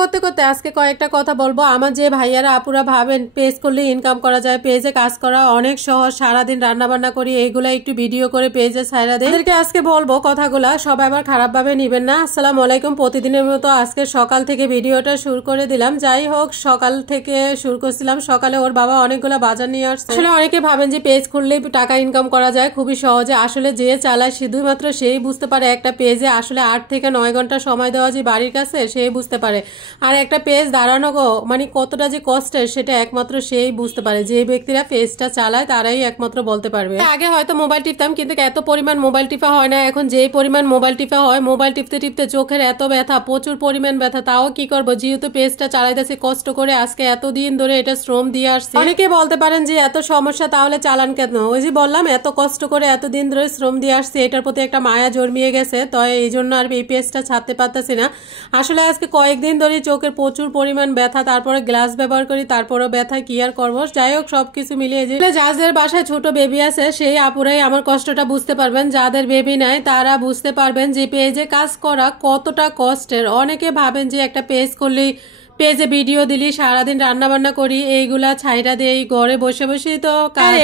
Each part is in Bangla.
করতে করতে আজকে কয়েকটা কথা বলবো। আমার যে ভাইয়ারা আপুরা ভাবেন পেজ করলে ইনকাম করা যায়, পেজে কাজ করা অনেক সহজ, সারাদিন রান্না বান্না করি, এইগুলা একটু ভিডিও করে পেজে ছাইরা দেয়। এদেরকে আজকে বলবো কথাগুলা, সবাই আবার খারাপ ভাবে নিবেন না। আসসালামু আলাইকুম। প্রতিদিনের মতো আজকে সকাল থেকে ভিডিওটা শুরু করে দিলাম। যাই হোক, সকাল থেকে শুরু করছিলাম। সকালে ওর বাবা অনেকগুলা বাজার নিয়ে আসছে। আসলে অনেকে ভাবেন যে পেজ খুললে টাকা ইনকাম করা যায় খুবই সহজে। আসলে যে চালায় শুধুমাত্র সেই বুঝতে পারে একটা পেজে আসলে 8 থেকে 9 ঘন্টা সময় দেওয়া যে বাড়ির কাছে সেই বুঝতে পারে। আর একটা পেজ দাঁড়ানো মানে কতটা যে কষ্টের সেটা একমাত্র সেই বুঝতে পারে। যে ব্যক্তিরা পেজটা চালায় তারাই একমাত্র বলতে পারবে। আগে হয়তো মোবাইল টিপতাম, কিন্তু এত পরিমাণ মোবাইল টিপা হয় না। এখন যেই পরিমাণ মোবাইল টিপা হয়, মোবাইল টিপতে টিপতে চোখের এত ব্যথা, প্রচুর পরিমাণ ব্যথা। তাও কি করবো, যেহেতু পেজটা চালাইতেছি কষ্ট করে, আজকে এতদিন ধরে এটা শ্রম দিয়ে আসছে। অনেকে বলতে পারেন যে এত সমস্যা তাহলে চালান কেন? ওই যে বললাম, এত কষ্ট করে এতদিন ধরে শ্রম দিয়ে আসছে, এটার প্রতি একটা মায়া জন্মিয়ে গেছে। তো এই জন্য আর এই পেজটা ছাড়তে পারতেছি না। আসলে আজকে কয়েকদিন ধরে চোখের প্রচুর পরিমাণ ব্যথা, তারপরে গ্লাস ব্যবহার করি, তারপরেও ব্যথা, কি আর করবো। যাই হোক, সবকিছু মিলিয়ে যাদের বাসায় ছোট বেবি আছে সেই আপুরাই আমার কষ্টটা বুঝতে পারবেন। যাদের বেবি নাই তারা বুঝতে পারবেন যে পেজে কাজ করা কতটা কষ্টের। অনেকে ভাবেন যে একটা পেজ করলেই, পেজে ভিডিও দিলি, সারাদিন রান্না বান্না করি, এইগুলা ছাইরা দেই, ঘরে বসে বসে তো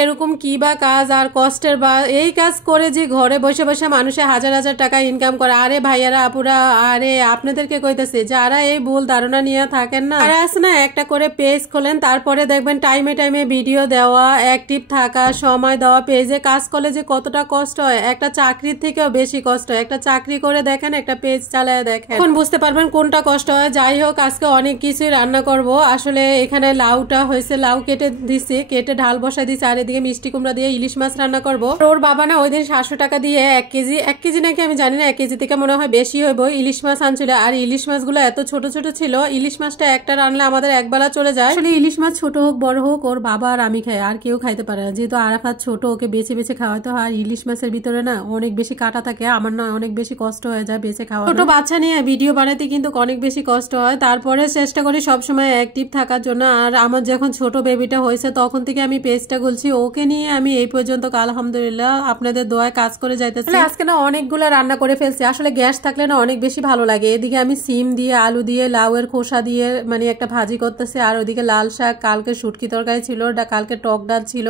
এরকম কি বা কাজ আর কষ্টের, বা এই কাজ করে যে ঘরে বসে বসে মানুষে হাজার হাজার টাকা ইনকাম করে। আরে ভাইয়ারা আপুরা, আরে আপনাদেরকে কইতেছে যারা এই ভুল ধারণা নিয়ে থাকেন না, তারা আছে না, একটা করে পেজ খোলেন, তারপরে দেখবেন টাইমে টাইমে ভিডিও দেওয়া, অ্যাক্টিভ থাকা, সময় দেওয়া। পেজে কাজ করলে যে কতটা কষ্ট হয়, একটা চাকরির থেকেও বেশি কষ্ট হয়। একটা চাকরি করে দেখেন, একটা পেজ চালায় দেখেন, এখন বুঝতে পারবেন কোনটা কষ্ট হয়। যাই হোক, আজকে অনেক কিছুই রান্না করব। আসলে এখানে লাউটা হয়েছে, লাউ কেটে দিছি, কেটে ঢাল বসাই দিছি, আর এদিকে মিষ্টি কুমড়া দিয়ে ইলিশ মাছ রান্না করব। ওর বাবা না ওই দিন 700 টাকা দিয়ে 1 কেজি নাকি আমি জানি না, 1 কেজি থেকে মনে হয় বেশি হইব, ইলিশ মাছ আনছিল। আর ইলিশ মাছগুলো এত ছোট ছোট ছিল, ইলিশ মাছটা একটা রান্না আমাদের একবেলা চলে যায়। আসলে ইলিশ মাছ ছোট হোক বড় হোক, ওর বাবা আর আমি খাই, আর কেউ খাইতে পারে না। যেহেতু আরাফাত ছোট, ওকে বেছে বেছে খাওয়াইতে হয়। আর ইলিশ মাছের ভিতরে না অনেক বেশি কাটা থাকে, আমার না অনেক বেশি কষ্ট হয়ে যায় বেছে খাওয়া। ছোট বাচ্চা নিয়ে ভিডিও বানাতে কিন্তু অনেক বেশি কষ্ট হয়। তারপরে চেষ্টা করি সবসময় অ্যাক্টিভ থাকার জন্য। আর আমার যখন ছোট বেবিটা হয়েছে তখন থেকে আমি পেজটা খুলছি, ওকে নিয়ে আমি এই পর্যন্ত আলহামদুলিল্লাহ আপনাদের দোয়ায় কাজ করে যাইতেছি। আজকে না অনেকগুলো রান্না করে ফেলছি। আসলে গ্যাস থাকলে না অনেক বেশি ভালো লাগে। এদিকে আমি সিম দিয়ে, আলু দিয়ে, লাউয়ের খোসা দিয়ে মানে একটা ভাজি করতেছি, আর ওদিকে লাল শাক, কালকে শুটকি তরকারি ছিল, কালকে টক ডাল ছিল,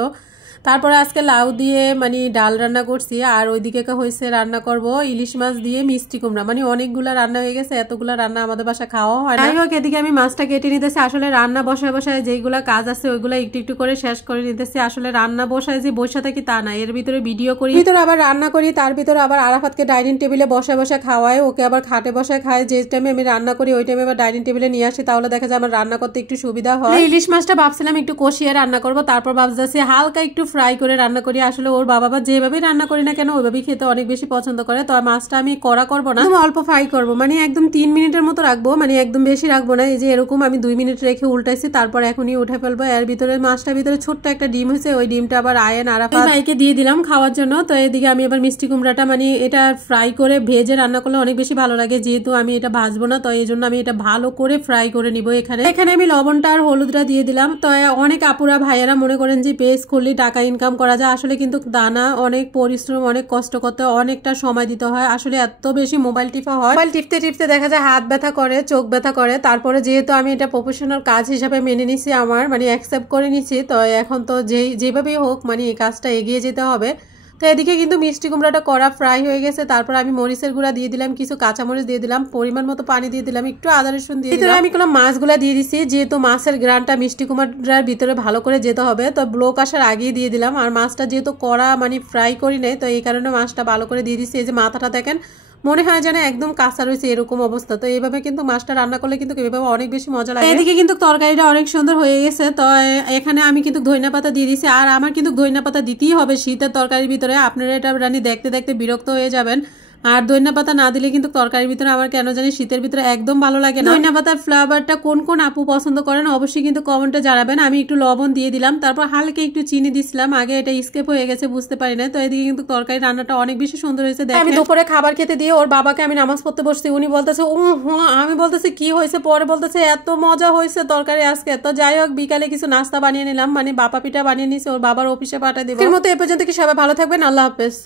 তারপরে আজকে লাউ দিয়ে মানে ডাল রান্না করছি। আর ওইদিকে হয়েছে রান্না করব ইলিশ মাছ দিয়ে মিষ্টি কুমড়া। মানে অনেকগুলা রান্না হয়ে গেছে, এতগুলা রান্না আমাদের বাসা খাওয়া হয় না। যাই হোক, এদিকে আমি মাছটা কেটে নিতেছি। আসলে রান্না বসায় বসায় যেগুলা কাজ আছে ওইগুলা একটু একটু করে শেষ করে নিতেছি। আসলে রান্না বসায় যে বসে থাকি তা না, এর ভিতরে ভিডিও করি, ভিতরে আবার রান্না করি, তার ভিতরে আবার আরাফাতকে ডাইনিং টেবিলে বসে বসে খাওয়াই, ওকে আবার খাটে বসে খায়। যে টাইমে আমি রান্না করি ওই টাইমে আবার ডাইনিং টেবিলে নিয়ে আসি, তাহলে দেখা যায় আমার রান্না করতে একটু সুবিধা হয়। ইলিশ মাছটা ভাবছিলাম একটু কষিয়ে রান্না করবো, তারপর ভাবতেছি হালকা একটু ফ্রাই করে রান্না করি। আসলে ওর বাবা যেভাবে রান্না করি না কেন ওইভাবেই খেতে অনেক বেশি পছন্দ করে। তো মাছটা আমি কড়া করবো না, অল্প ফ্রাই করবো, মানে একদম 3 মিনিটের মতো রাখবো, মানে একদম বেশি রাখবো না। এই যে এরকম আমি 2 মিনিট রেখে উল্টাইছি, তারপর এখনই উঠে ফেলবো। এর ভিতরে মাছটার ভিতরে ছোট্ট একটা ডিম হয়েছে, ওই ডিমটা আবার আয়েন আরাফাত ভাইকে দিয়ে দিলাম খাওয়ার জন্য। তো এদিকে আমি আবার মিষ্টি কুমড়াটা মানে এটা ফ্রাই করে ভেজে রান্না করলে অনেক বেশি ভালো লাগে। যেহেতু আমি এটা ভাজবো না, তো এই জন্য আমি এটা ভালো করে ফ্রাই করে নিবো। এখানে আমি লবণটা আর হলুদটা দিয়ে দিলাম। তো অনেক আপুরা ভাইয়েরা মনে করেন যে পেজ খুললে টাকা ইনকাম করা যায়। আসলে কিন্তু দানা, অনেক পরিশ্রম, অনেক কষ্ট করতে, অনেকটা সময় দিতে হয়। আসলে এত বেশি মোবাইল টিপা হয়, মোবাইল টিপতে টিপতে দেখা যায় হাত ব্যথা করে, চোখ ব্যথা করে। তারপরে যেহেতু আমি এটা প্রফেশনাল কাজ হিসাবে মেনে নিছি, আমার মানে অ্যাকসেপ্ট করে নিছি, তো এখন তো যেভাবেই হোক মানে এই কাজটা এগিয়ে যেতে হবে। তো এদিকে কিন্তু মিষ্টি কুমড়াটা কড়া ফ্রাই হয়ে গেছে। তারপর আমি মরিচের গুঁড়া দিয়ে দিলাম, কিছু কাঁচামরিচ দিয়ে দিলাম, পরিমাণ মতো পানি দিয়ে দিলাম, একটু আদা রসুন দিয়ে দিলাম। আমি কোনো মাছগুলা দিয়ে দিছি, যেহেতু মাছের গ্রানটা মিষ্টি কুমড়ার ভিতরে ভালো করে যেতে হবে, তো ব্লক আসার আগেই দিয়ে দিলাম। আর মাছটা যেহেতু কড়া মানে ফ্রাই করি নাই, তো এই কারণে মাছটা ভালো করে দিয়ে দিচ্ছি। এই যে মাথাটা দেখেন, মনে হয় যেন একদম কাঁচা রয়েছে, এরকম অবস্থা। তো এইভাবে কিন্তু মাছটা রান্না করলে কিন্তু এইভাবে অনেক বেশি মজা লাগে। এদিকে কিন্তু তরকারিটা অনেক সুন্দর হয়ে গেছে। তো এখানে আমি কিন্তু ধনিয়া পাতা দিয়ে দিছি। আর আমার কিন্তু ধনিয়া পাতা দিতেই হবে শীতের তরকারির ভিতরে। আপনারা এটা রান্নি দেখতে দেখতে বিরক্ত হয়ে যাবেন। আর ধনিয়া পাতা না দিলে কিন্তু তরকারির ভিতরে আমার কেন জানি শীতের ভিতরে একদম ভালো লাগে না। ধনিয়া পাতার ফ্লেভারটা কোন কোন আপু পছন্দ করেন অবশ্যই কিন্তু কমেন্টে জানাবেন। আমি একটু লবণ দিয়ে দিলাম, তারপর হালকা একটু চিনি দিছিলাম, আগে এটা স্কেপ হয়ে গেছে বুঝতে পারি না। তো এদিকে কিন্তু তরকারি রান্নাটা অনেক বেশি সুন্দর হয়েছে। আমি দুপুরে খাবার খেতে দিয়ে ওর বাবাকে আমি নামাজ পড়তে বসছি, উনি বলতেছে আমি বলতেছি কি হয়েছে, পরে বলতেছে এত মজা হয়েছে তরকারি আজকে। তো যাই হোক, বিকালে কিছু নাস্তা বানিয়ে নিলাম, মানে বাপা পিঠা বানিয়ে নিয়েছে, ওর বাবার অফিসে পাঠিয়ে দেবো। এর মতো এ পর্যন্ত কি সবাই ভালো থাকবেন, আল্লাহ হাফেজ।